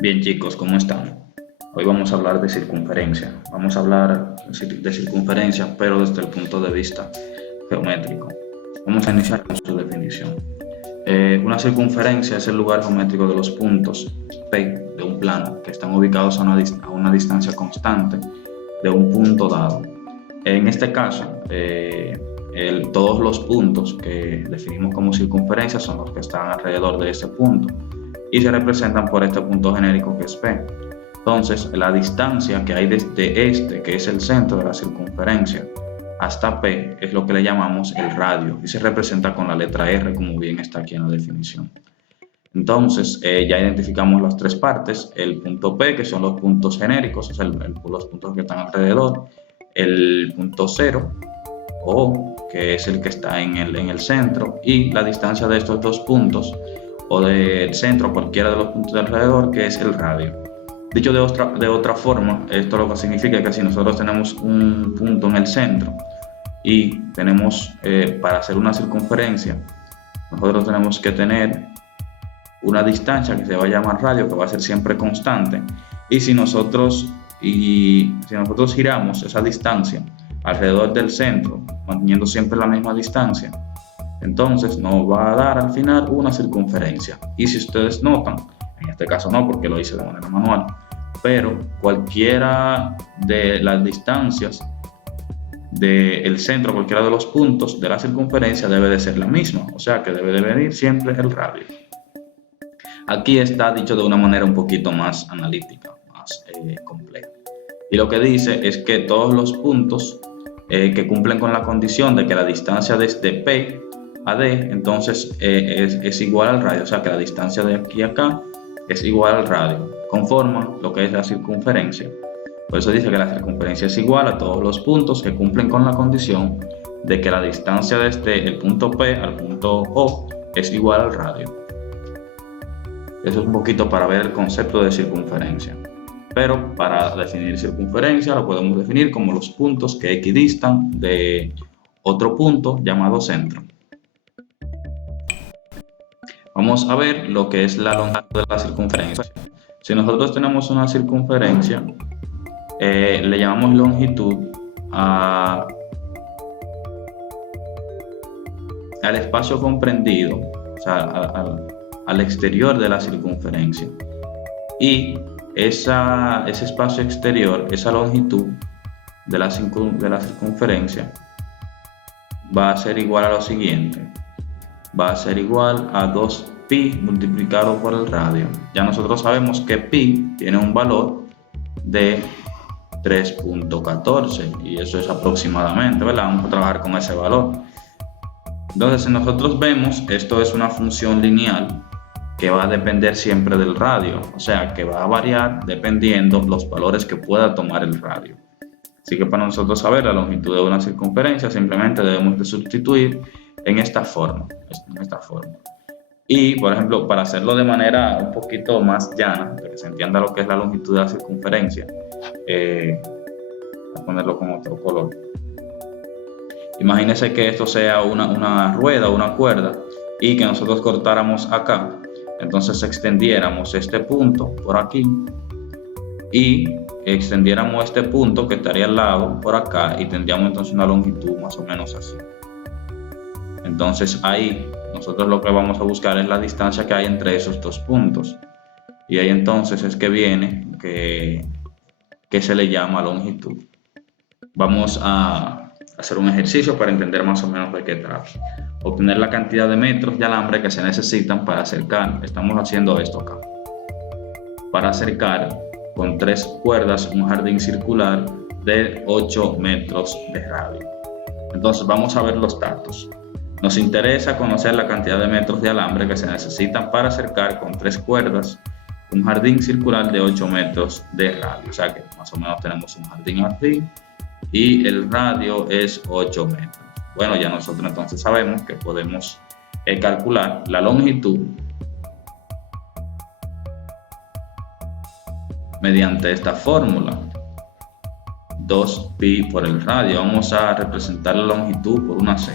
Bien chicos, ¿cómo están? Hoy vamos a hablar de circunferencia. Vamos a hablar de circunferencia, pero desde el punto de vista geométrico. Vamos a iniciar con su definición. Una circunferencia es el lugar geométrico de los puntos P de un plano que están ubicados a una distancia constante de un punto dado. En este caso, todos los puntos que definimos como circunferencia son los que están alrededor de ese punto y se representan por este punto genérico que es P. Entonces, la distancia que hay desde este, que es el centro de la circunferencia, hasta P, es lo que le llamamos el radio y se representa con la letra R, como bien está aquí en la definición. Entonces, ya identificamos las tres partes, el punto P, que son los puntos genéricos, o sea, los puntos que están alrededor, el punto cero, O, que es el que está en el centro, y la distancia de estos dos puntos, o del centro a cualquiera de los puntos de alrededor, que es el radio. Dicho de otra forma, esto lo que significa que si nosotros tenemos un punto en el centro y tenemos, para hacer una circunferencia, nosotros tenemos que tener una distancia que se va a llamar radio, que va a ser siempre constante, y si nosotros giramos esa distancia alrededor del centro, manteniendo siempre la misma distancia, entonces nos va a dar al final una circunferencia. Y si ustedes notan, en este caso no porque lo hice de manera manual, pero cualquiera de las distancias del centro, cualquiera de los puntos de la circunferencia debe de ser la misma, o sea que debe de venir siempre el radio. Aquí está dicho de una manera un poquito más analítica, más compleja. Y lo que dice es que todos los puntos que cumplen con la condición de que la distancia desde P a D, entonces es igual al radio, o sea que la distancia de aquí a acá es igual al radio, conforma lo que es la circunferencia. Por eso dice que la circunferencia es igual a todos los puntos que cumplen con la condición de que la distancia desde el punto P al punto O es igual al radio. Eso es un poquito para ver el concepto de circunferencia. Pero para definir circunferencia lo podemos definir como los puntos que equidistan de otro punto llamado centro. Vamos a ver lo que es la longitud de la circunferencia. Si nosotros tenemos una circunferencia, le llamamos longitud al espacio comprendido, o sea, al exterior de la circunferencia. Y ese espacio exterior, esa longitud de la circunferencia, va a ser igual a lo siguiente. Va a ser igual a 2pi multiplicado por el radio. Ya nosotros sabemos que pi tiene un valor de 3.14 y eso es aproximadamente, ¿verdad? Vamos a trabajar con ese valor. Entonces, si nosotros vemos, esto es una función lineal que va a depender siempre del radio, o sea, que va a variar dependiendo los valores que pueda tomar el radio. Así que para nosotros saber la longitud de una circunferencia, simplemente debemos de sustituir en esta forma. Y, por ejemplo, para hacerlo de manera un poquito más llana, para que se entienda lo que es la longitud de la circunferencia, voy a ponerlo con otro color. Imagínense que esto sea una rueda, una cuerda, y que nosotros cortáramos acá. Entonces extendiéramos este punto por aquí y extendiéramos este punto que estaría al lado por acá y tendríamos entonces una longitud más o menos así. Entonces ahí nosotros lo que vamos a buscar es la distancia que hay entre esos dos puntos. Y ahí entonces es que viene que se le llama longitud. Vamos a hacer un ejercicio para entender más o menos de qué trata. Obtener la cantidad de metros de alambre que se necesitan para acercar. Estamos haciendo esto acá. Para acercar con 3 cuerdas un jardín circular de 8 metros de radio. Entonces vamos a ver los datos. Nos interesa conocer la cantidad de metros de alambre que se necesitan para acercar con 3 cuerdas un jardín circular de 8 metros de radio. O sea que más o menos tenemos un jardín así y el radio es 8 metros. Bueno, ya nosotros entonces sabemos que podemos calcular la longitud mediante esta fórmula. 2pi por el radio. Vamos a representar la longitud por una c.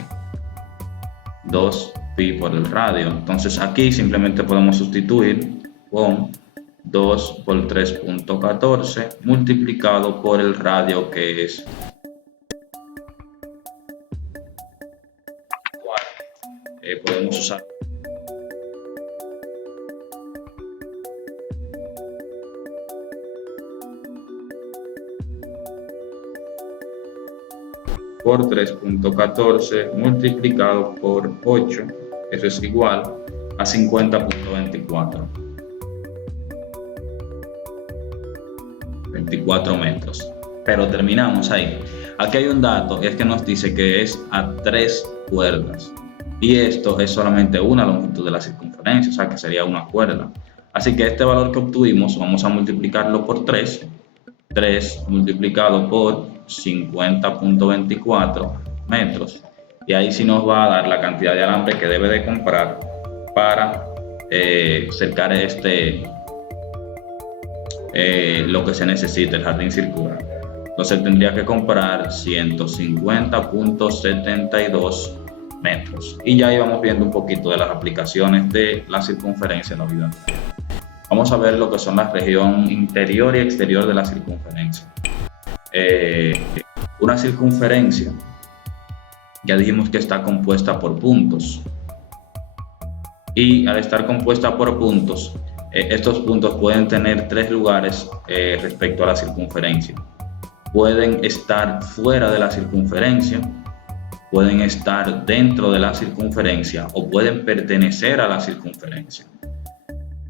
2pi por el radio. Entonces aquí simplemente podemos sustituir con 2 por 3.14 multiplicado por el radio, que es 4. Podemos usar por 3.14 multiplicado por 8, eso es igual a 50.24. 24 metros. Pero terminamos ahí. Aquí hay un dato, es que nos dice que es a 3 cuerdas. Y esto es solamente una longitud de la circunferencia, o sea que sería una cuerda. Así que este valor que obtuvimos vamos a multiplicarlo por 3. 3 multiplicado por 50.24 metros. Y ahí sí nos va a dar la cantidad de alambre que debe de comprar para cercar lo que se necesita, el jardín circular. Entonces tendría que comprar 150.72 metros. Y ya íbamos viendo un poquito de las aplicaciones de la circunferencia en la vida real. Vamos a ver lo que son la región interior y exterior de la circunferencia. Una circunferencia, ya dijimos que está compuesta por puntos. Y al estar compuesta por puntos, estos puntos pueden tener 3 lugares respecto a la circunferencia. Pueden estar fuera de la circunferencia, pueden estar dentro de la circunferencia o pueden pertenecer a la circunferencia.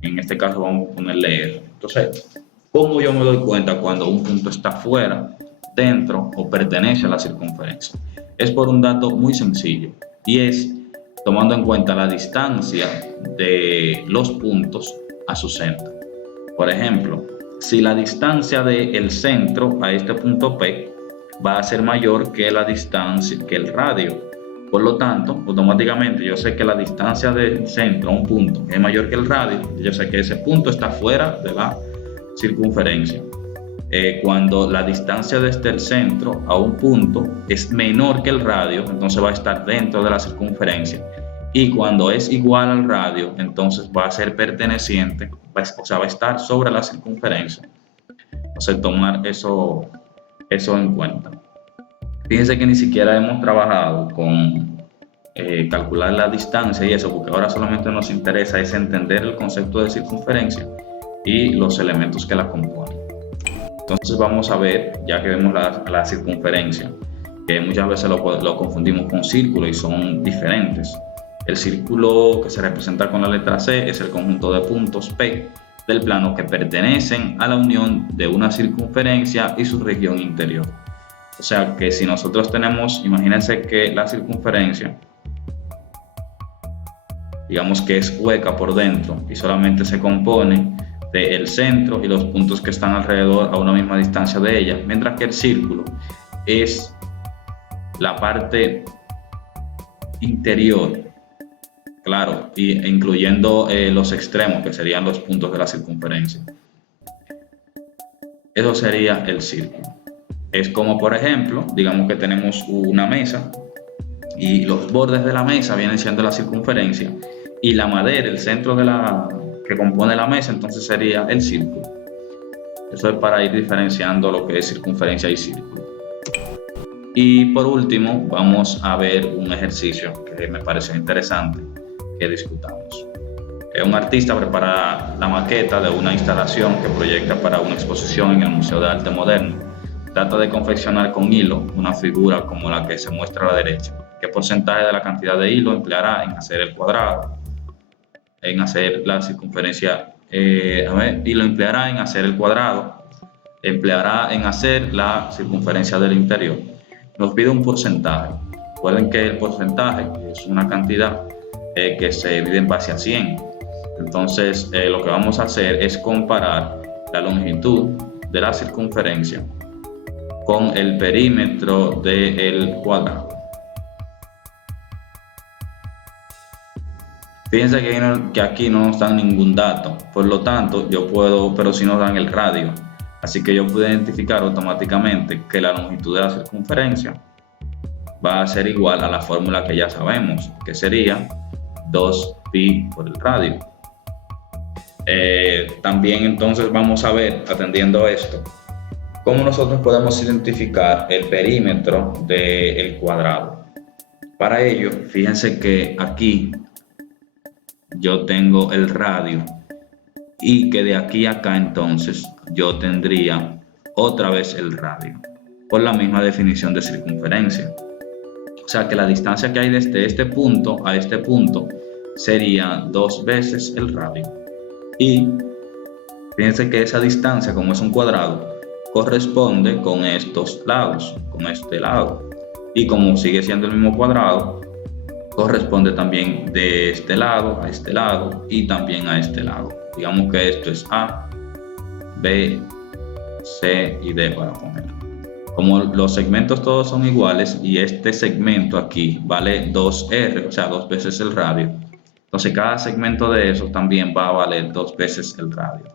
En este caso vamos a ponerle eso. Entonces, ¿cómo yo me doy cuenta cuando un punto está fuera, dentro o pertenece a la circunferencia? Es por un dato muy sencillo, y es tomando en cuenta la distancia de los puntos a su centro. Por ejemplo, si la distancia del centro a este punto P va a ser mayor que la distancia, que el radio, por lo tanto, automáticamente yo sé que la distancia del centro a un punto es mayor que el radio, yo sé que ese punto está fuera de la circunferencia. Cuando la distancia desde el centro a un punto es menor que el radio, entonces va a estar dentro de la circunferencia. Y cuando es igual al radio, entonces va a ser perteneciente, o sea, va a estar sobre la circunferencia. Entonces, tomar eso en cuenta. Fíjense que ni siquiera hemos trabajado con calcular la distancia y eso, porque ahora solamente nos interesa es entender el concepto de circunferencia y los elementos que la componen. Entonces vamos a ver, ya que vemos la circunferencia, que muchas veces lo confundimos con círculo y son diferentes. El círculo que se representa con la letra C es el conjunto de puntos P del plano que pertenecen a la unión de una circunferencia y su región interior. O sea que si nosotros tenemos, imagínense que la circunferencia, digamos que es hueca por dentro y solamente se compone del centro y los puntos que están alrededor a una misma distancia de ella, mientras que el círculo es la parte interior, claro, incluyendo los extremos, que serían los puntos de la circunferencia. Eso sería el círculo. Es como, por ejemplo, digamos que tenemos una mesa y los bordes de la mesa vienen siendo la circunferencia y la madera, el centro que compone la mesa, entonces sería el círculo. Eso es para ir diferenciando lo que es circunferencia y círculo. Y por último, vamos a ver un ejercicio que me pareció interesante que discutamos. Un artista prepara la maqueta de una instalación que proyecta para una exposición en el Museo de Arte Moderno. Trata de confeccionar con hilo una figura como la que se muestra a la derecha. ¿Qué porcentaje de la cantidad de hilo empleará en hacer el cuadrado? En hacer la circunferencia, y lo empleará en hacer el cuadrado, empleará en hacer la circunferencia del interior. Nos pide un porcentaje. Recuerden que el porcentaje es una cantidad que se divide en base a 100. Entonces, lo que vamos a hacer es comparar la longitud de la circunferencia con el perímetro del cuadrado. Fíjense que aquí no nos dan ningún dato, por lo tanto yo puedo, pero sí nos dan el radio, así que yo puedo identificar automáticamente que la longitud de la circunferencia va a ser igual a la fórmula que ya sabemos, que sería 2pi por el radio. También entonces vamos a ver, atendiendo a esto, cómo nosotros podemos identificar el perímetro del cuadrado. Para ello, fíjense que aquí yo tengo el radio y que de aquí a acá entonces yo tendría otra vez el radio por la misma definición de circunferencia. O sea que la distancia que hay desde este punto a este punto sería 2 veces el radio. Y fíjense que esa distancia, como es un cuadrado, corresponde con estos lados, con este lado. Y como sigue siendo el mismo cuadrado, corresponde también de este lado a este lado y también a este lado. Digamos que esto es A, B, C y D para poner. Como los segmentos todos son iguales y este segmento aquí vale 2R, o sea, 2 veces el radio, entonces cada segmento de esos también va a valer 2 veces el radio.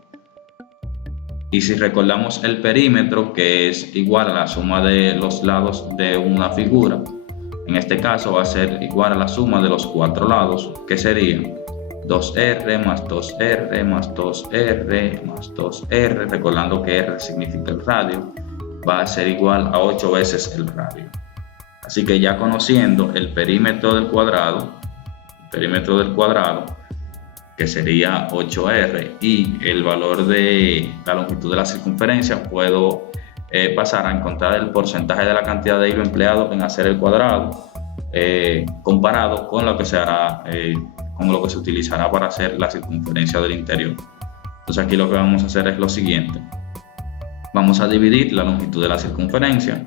Y si recordamos el perímetro, que es igual a la suma de los lados de una figura, en este caso va a ser igual a la suma de los 4 lados, que serían 2R más 2R más 2R más 2R, recordando que R significa el radio, va a ser igual a 8 veces el radio. Así que ya conociendo el perímetro del cuadrado, que sería 8R, y el valor de la longitud de la circunferencia, puedo pasar a encontrar el porcentaje de la cantidad de hilo empleado en hacer el cuadrado, comparado con lo que se hará, con lo que se utilizará para hacer la circunferencia del interior. Entonces aquí lo que vamos a hacer es lo siguiente. Vamos a dividir la longitud de la circunferencia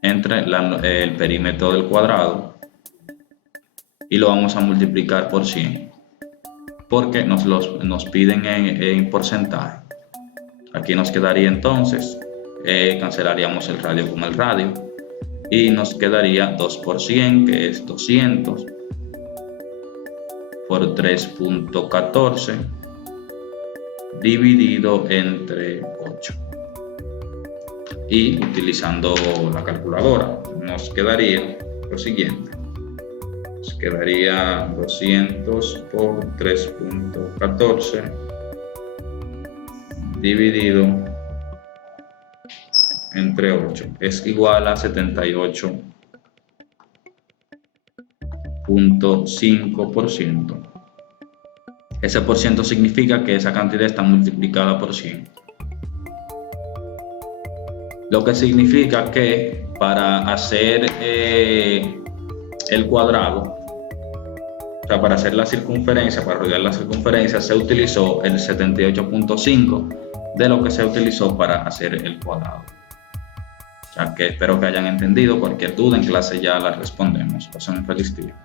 entre el perímetro del cuadrado y lo vamos a multiplicar por 100, porque nos piden en porcentaje. Aquí nos quedaría entonces, cancelaríamos el radio con el radio y nos quedaría 2 por 100, que es 200 por 3.14 dividido entre 8. Y utilizando la calculadora nos quedaría lo siguiente. Nos quedaría 200 por 3.14 dividido entre 8 es igual a 78.5%. Ese por ciento significa que esa cantidad está multiplicada por 100. Lo que significa que para hacer el cuadrado, o sea, para hacer la circunferencia, para rodear la circunferencia, se utilizó el 78.5 de lo que se utilizó para hacer el cuadrado. O sea, que espero que hayan entendido. Cualquier duda en clase ya la respondemos. Pasen un feliz día.